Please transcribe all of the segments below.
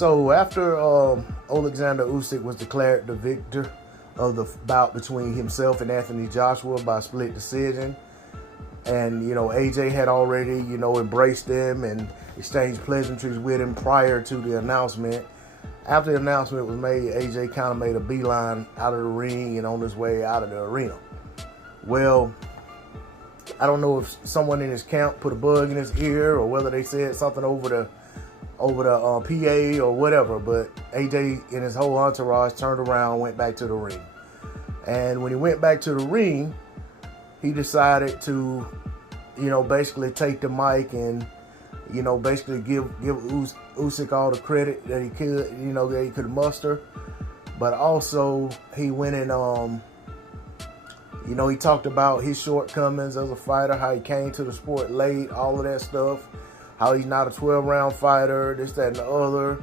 So after Oleksandr Usyk was declared the victor of the bout between himself and Anthony Joshua by split decision, and AJ had already embraced him and exchanged pleasantries with him prior to the announcement. After the announcement was made, AJ kind of made a beeline out of the ring and on his way out of the arena. Well, I don't know if someone in his camp put a bug in his ear or whether they said something over the PA or whatever, but AJ and his whole entourage turned around and went back to the ring. And when he went back to the ring, he decided to, basically take the mic and, basically give Usyk all the credit that he could, that he could muster. But also he went and, he talked about his shortcomings as a fighter, how he came to the sport late, all of that stuff, how he's not a 12-round fighter, this, that, and the other.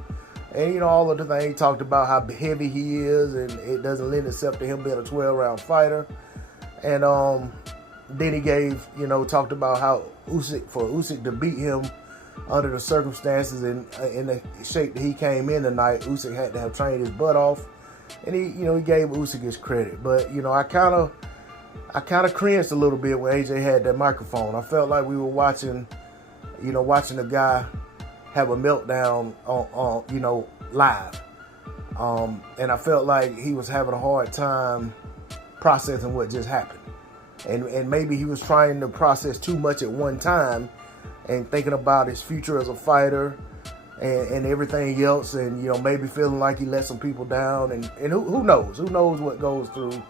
And, all of the things. He talked about how heavy he is and it doesn't lend itself to him being a 12-round fighter. And then he talked about how Usyk to beat him under the circumstances and in the shape that he came in tonight, Usyk had to have trained his butt off. And he gave Usyk his credit. But, I kind of cringed a little bit when AJ had that microphone. I felt like we were watching a guy have a meltdown on live. And I felt like he was having a hard time processing what just happened. And maybe he was trying to process too much at one time and thinking about his future as a fighter and everything else, and maybe feeling like he let some people down, and who knows what goes through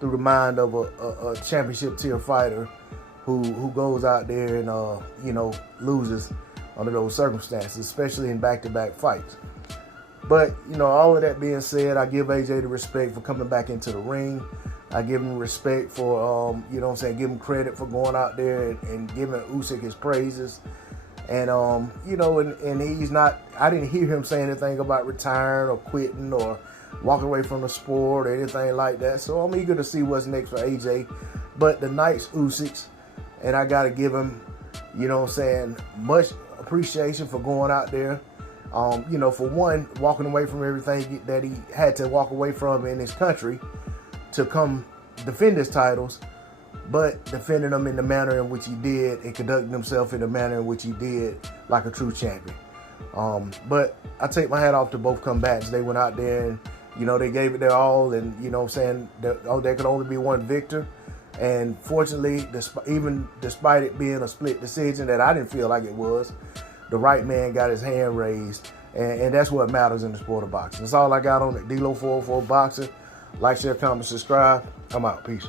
the mind of a championship tier fighter who goes out there and loses under those circumstances, especially in back-to-back fights. But all of that being said, I give AJ the respect for coming back into the ring. I give him respect for give him credit for going out there and giving Usyk his praises. And and he's not, I didn't hear him say anything about retiring or quitting or walking away from the sport or anything like that. So I'm eager to see what's next for AJ. But the night's Usyk's, and I got to give him, much appreciation for going out there. For one, walking away from everything that he had to walk away from in his country to come defend his titles, but defending them in the manner in which he did and conducting himself in the manner in which he did like a true champion. But I take my hat off to both combatants. They went out there and, they gave it their all, and, there could only be one victor. And fortunately, despite it being a split decision that I didn't feel like it was, the right man got his hand raised. And that's what matters in the sport of boxing. That's all I got on it. D-Lo 404 Boxing. Like, share, comment, subscribe. I'm out. Peace.